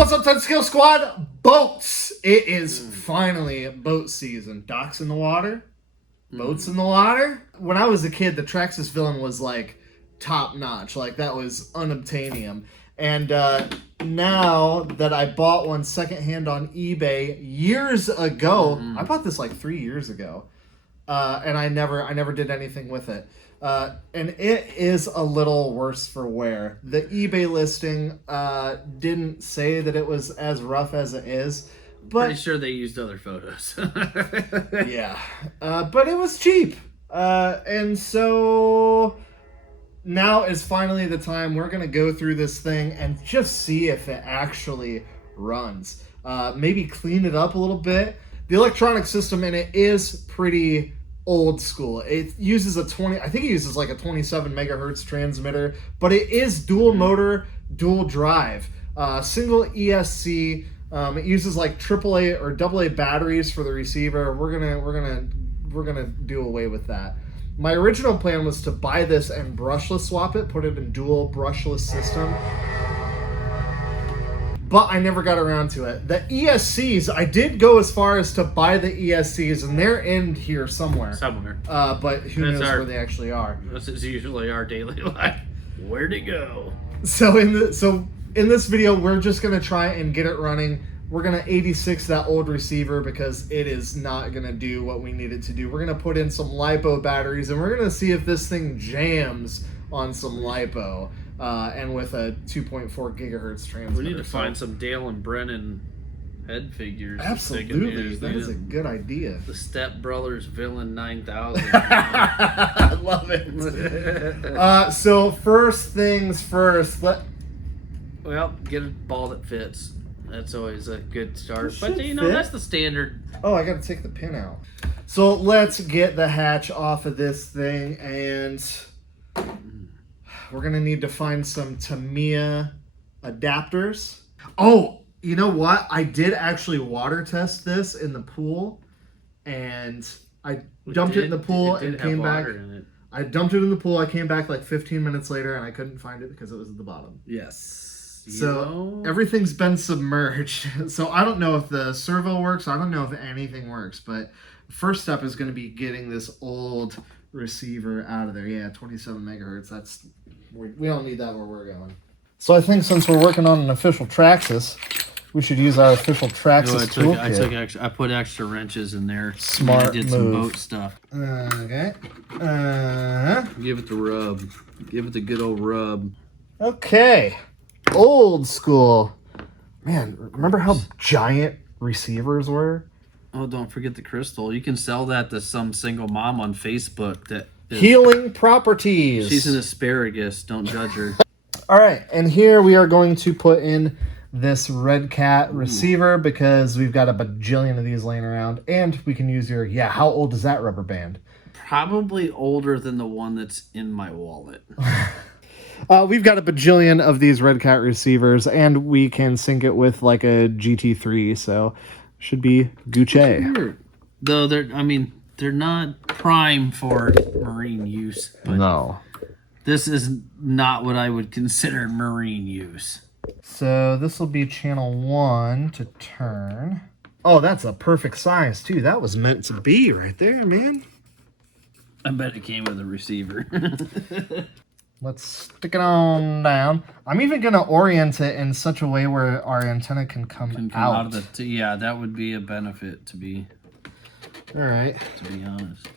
What's up, 10 Skill Squad? Boats! It is finally boat season. Docks in the water, boats in the water. When I was a kid, the Traxxas Villain was like top notch. Like that was unobtainium. And now that I bought one secondhand on eBay years ago, I bought this like 3 years ago, and I never did anything with it. And it is a little worse for wear. The eBay listing didn't say that it was as rough as it is, but pretty sure they used other photos. yeah, but it was cheap, and so now is finally the time we're gonna go through this thing and just see if it actually runs. Maybe clean it up a little bit. The electronic system in it is pretty old school. It uses I think it uses like a 27 megahertz transmitter, but it is dual motor, dual drive, single ESC. It uses like AAA or AA batteries for the receiver. We're gonna do away with that. My original plan was to buy this and brushless swap it, put it in dual brushless system, but I never got around to it. The ESCs, I did go as far as to buy the ESCs, and they're in here somewhere. But who knows where they actually are. This is usually our daily life. Where'd it go? So in this video, we're just gonna try and get it running. We're gonna 86 that old receiver because it is not gonna do what we need it to do. We're gonna put in some LiPo batteries, and we're gonna see if this thing jams on some LiPo. And with a 2.4 gigahertz transmitter. We need to find some Dale and Brennan head figures. Absolutely, that is a good idea. The Step Brothers Villain 9000. I love it. So first things first. Well, get a ball that fits. That's always a good start. It But should you know, fit. that's the standard. Oh, I got to take the pin out. So let's get the hatch off of this thing, and we're going to need to find some Tamiya adapters. Oh, you know what? I did actually water test this in the pool, and I dumped it in the pool and came back. I dumped it in the pool. I came back like 15 minutes later, and I couldn't find it because it was at the bottom. Yes. So everything's been submerged. So I don't know if the servo works. I don't know if anything works, but first step is going to be getting this old receiver out of there. Yeah, 27 megahertz. We don't need that where we're going. So I think since we're working on an official Traxxas, we should use our official Traxxas toolkit. I put extra wrenches in there. Smart I did move. some boat stuff. Okay. Give it the rub. Give it the good old rub. Okay. Old school. Man, remember how giant receivers were? Oh, don't forget the crystal. You can sell that to some single mom on Facebook that healing properties. She's an asparagus. Don't judge her. All right, and here we are going to put in this Red Cat receiver because we've got a bajillion of these laying around, and we can use your, how old is that rubber band? Probably older than the one that's in my wallet. We've got a bajillion of these Red Cat receivers, and we can sync it with like a GT3, so should be Gucci. Though they're not prime for marine use. But no. This is not what I would consider marine use. So this will be channel 1 to turn. Oh, that's a perfect size, too. That was meant to be right there, man. I bet it came with a receiver. Let's stick it on down. I'm even going to orient it in such a way where our antenna can come out. Of the yeah, that would be a benefit to be... All right. To be honest.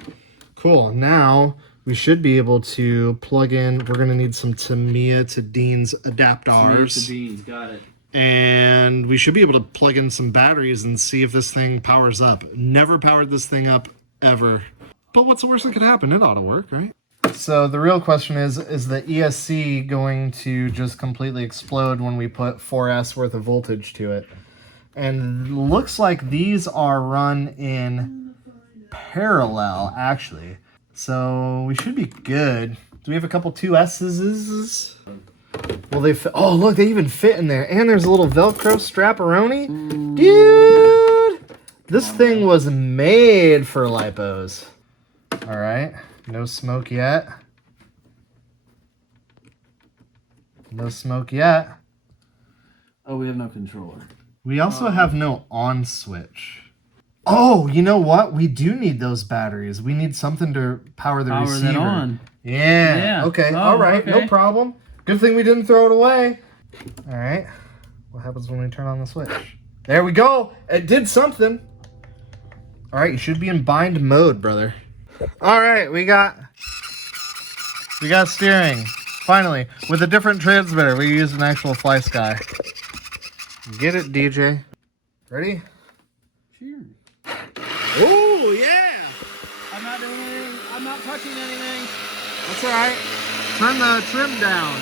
Cool. Now we should be able to plug in. We're going to need some Tamiya to Dean's adapters. Tamiya to Dean's, got it. And we should be able to plug in some batteries and see if this thing powers up. Never powered this thing up ever. But what's the worst that could happen? It ought to work, right? So the real question is the ESC going to just completely explode when we put 4S worth of voltage to it? And looks like these are run in parallel, actually. So we should be good. Do we have a couple 2S's? Well, they fit. Oh, look, they even fit in there. And there's a little Velcro strap-a-roni. Dude! This thing was made for LiPos. All right. No smoke yet. No smoke yet. Oh, we have no controller. We also have no on switch. Oh, you know what? We do need those batteries. We need something to power the receiver. That on. Yeah. Okay. Oh, all right. okay. No problem. Good thing we didn't throw it away. All right. What happens when we turn on the switch? There we go. It did something. All right. You should be in bind mode, brother. All right. We got steering. Finally, with a different transmitter. We used an actual Fly Sky. Get it, DJ. Ready? Sure. Oh, yeah. I'm not doing anything. I'm not touching anything. That's all right. Turn the trim down.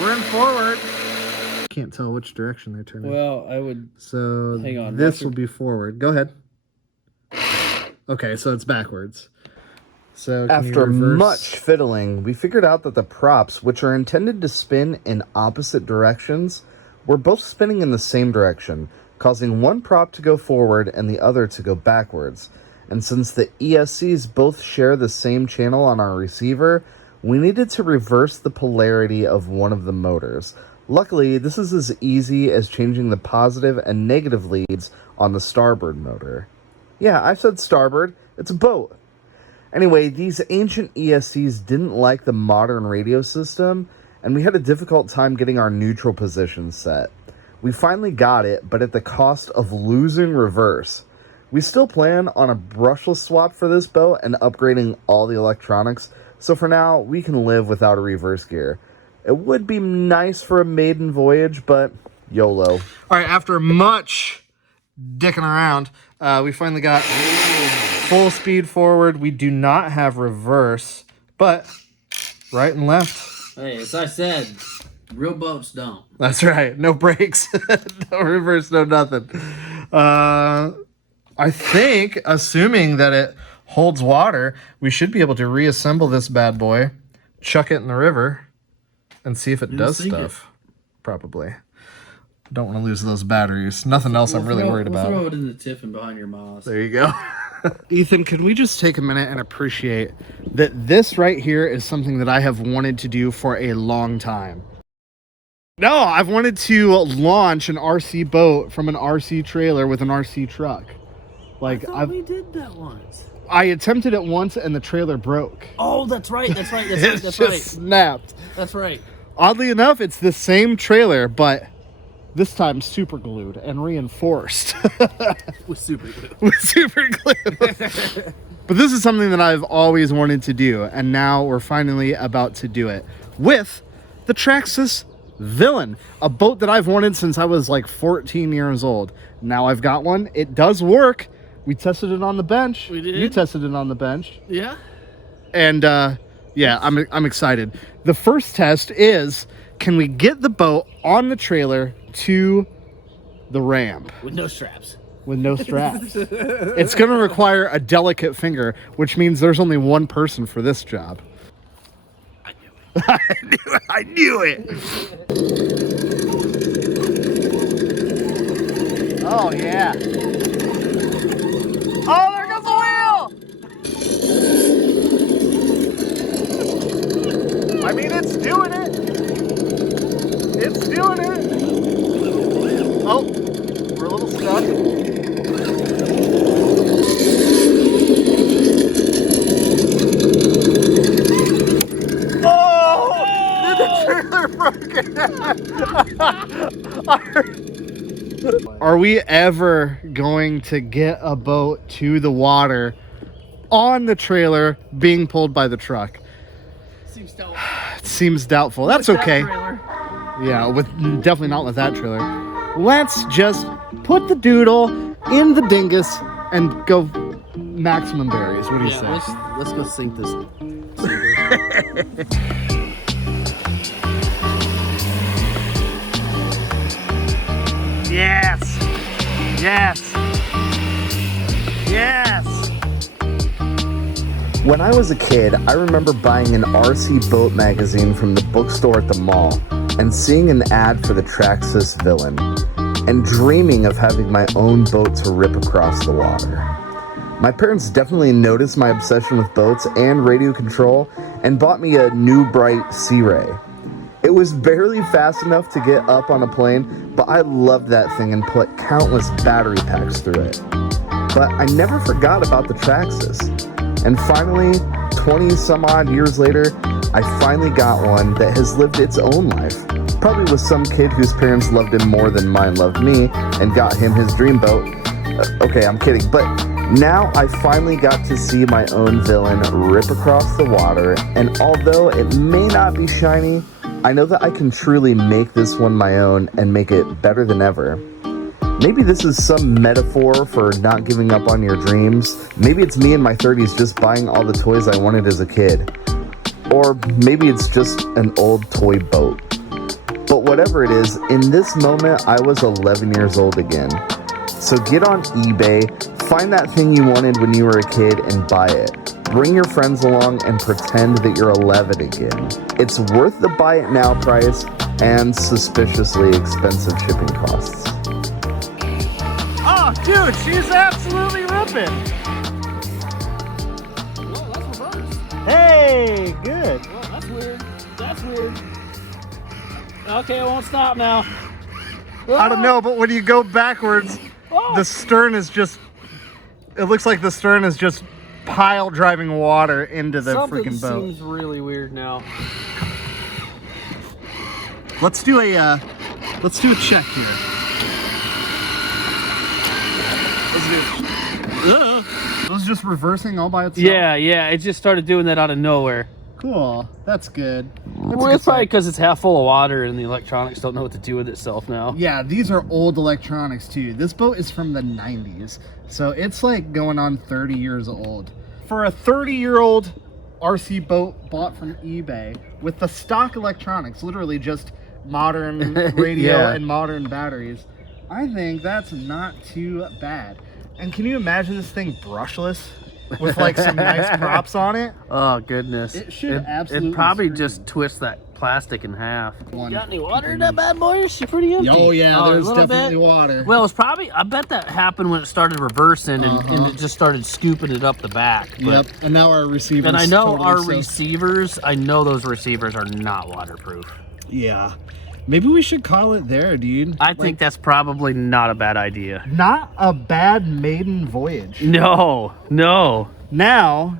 We're in forward. Can't tell which direction they're turning. Well, I would... So hang on. This will be forward. Go ahead. Okay, so it's backwards. So after much fiddling, we figured out that the props, which are intended to spin in opposite directions, were both spinning in the same direction, causing one prop to go forward and the other to go backwards. And since the ESCs both share the same channel on our receiver, we needed to reverse the polarity of one of the motors. Luckily, this is as easy as changing the positive and negative leads on the starboard motor. Yeah, I said starboard. It's a boat. Anyway, these ancient ESCs didn't like the modern radio system, and we had a difficult time getting our neutral position set. We finally got it, but at the cost of losing reverse. We still plan on a brushless swap for this boat and upgrading all the electronics, so for now, we can live without a reverse gear. It would be nice for a maiden voyage, but YOLO. All right, after much dicking around, we finally got full speed forward. We do not have reverse, but right and left. Hey, as I said, real boats don't. That's right. No brakes, no reverse, no nothing. I think, assuming that it holds water, we should be able to reassemble this bad boy, chuck it in the river, and see if it does stuff. Probably. Don't want to lose those batteries. Nothing else I'm really worried about. Throw it in the tiffin behind your moss. There you go. Ethan, can we just take a minute and appreciate that this right here is something that I have wanted to do for a long time? No, I've wanted to launch an RC boat from an RC trailer with an RC truck. Like, we did that once. I attempted it once and the trailer broke. Oh, that's right. That's right. It just snapped. That's right. Oddly enough, it's the same trailer, but this time super glued and reinforced. With super glue. With super glue. But this is something that I've always wanted to do, and now we're finally about to do it with the Traxxas Villain, a boat that I've wanted since I was like 14 years old. Now I've got one. It does work. We tested it on the bench. We did? You tested it on the bench. Yeah. And yeah, I'm excited. The first test is, can we get the boat on the trailer to the ramp? With no straps. With no straps. It's going to require a delicate finger, which means there's only one person for this job. I knew it. I knew it. Oh, yeah. Oh, there goes the wheel! I mean, it's doing it. It's doing it. Oh, we're a little stuck. Oh! Did the trailer broke? Are we ever going to get a boat to the water on the trailer being pulled by the truck? Seems doubtful. It seems doubtful. That's okay. Yeah, definitely not with that trailer. Let's just put the doodle in the dingus and go maximum berries. What do you say? Let's go sink this. Yes. Yes. Yes. When I was a kid, I remember buying an RC boat magazine from the bookstore at the mall and seeing an ad for the Traxxas Villain and dreaming of having my own boat to rip across the water. My parents definitely noticed my obsession with boats and radio control and bought me a new bright Sea Ray. It It was barely fast enough to get up on a plane, but I loved that thing and put countless battery packs through it. But I never forgot about the Traxxas. And finally, 20 some odd years later, I finally got one that has lived its own life. Probably with some kid whose parents loved him more than mine loved me and got him his dream boat. Okay, I'm kidding, but now I finally got to see my own villain rip across the water, and although it may not be shiny, I know that I can truly make this one my own and make it better than ever. Maybe this is some metaphor for not giving up on your dreams. Maybe it's me in my 30s just buying all the toys I wanted as a kid. Or maybe it's just an old toy boat. But whatever it is, in this moment, I was 11 years old again. So get on eBay, find that thing you wanted when you were a kid and buy it. Bring your friends along and pretend that you're 11 again. It's worth the buy it now price and suspiciously expensive shipping costs. Oh, dude, she's absolutely ripping. Whoa, that's reversed. Hey, good. Whoa, that's weird. That's weird. Okay, I won't stop now. I don't know, but when you go backwards, the stern is just, it looks like the stern is just pile driving water into the freaking boat. Seems really weird now. Let's do a check here. It was just reversing all by itself. Yeah, it just started doing that out of nowhere. Cool. That's good. Well, it's probably because it's half full of water and the electronics don't know what to do with itself now. Yeah, these are old electronics too. This boat is from the 90s, so it's like going on 30 years old. For a 30-year-old RC boat bought from eBay with the stock electronics, literally just modern radio Yeah. and modern batteries, I think that's not too bad. And can you imagine this thing brushless with like some nice props on it? Oh, goodness. It should absolutely It probably scream. just twists that plastic in half. One. You got any water in that bad boy? Or is she pretty empty? Oh yeah, a there's little definitely bit? water. Well, it's probably, I bet that happened when it started reversing and it just started scooping it up the back. But, Yep, and now our receivers. And I know totally our soaked. receivers, I know those receivers are not waterproof. Yeah. Maybe we should call it there, dude. I think that's probably not a bad idea. Not a bad maiden voyage. No. Now,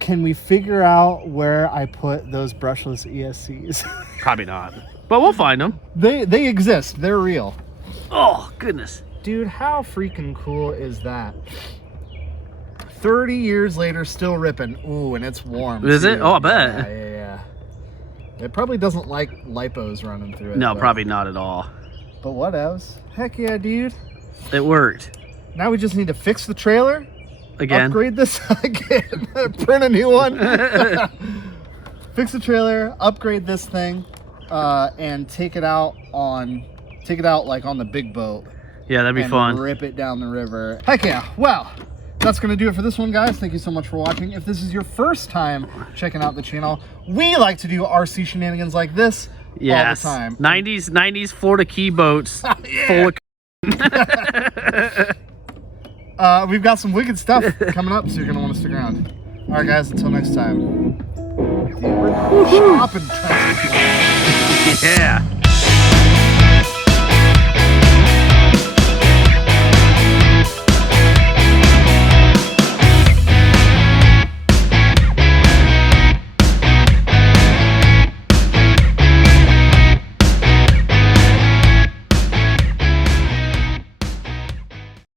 can we figure out where I put those brushless ESCs? Probably not. But we'll find them. They exist. They're real. Oh, goodness. Dude, how freaking cool is that? 30 years later, still ripping. Ooh, and it's warm. Is it? too. Oh, I bet. Yeah. It probably doesn't like LiPos running through it. No, but- probably not at all. But what else? Heck yeah, dude. It worked. Now we just need to fix the trailer. Again. Upgrade this again. Print a new one. Fix the trailer, upgrade this thing, and take it out like on the big boat. Yeah, that'd be and fun. Rip it down the river. Heck yeah. Well, that's going to do it for this one, guys. Thank you so much for watching. If this is your first time checking out the channel, we like to do RC shenanigans like this Yes. all the time. 90s Florida key boats full of We've got some wicked stuff coming up, so you're going to want to stick around. All right, guys, until next time. Shopping. yeah.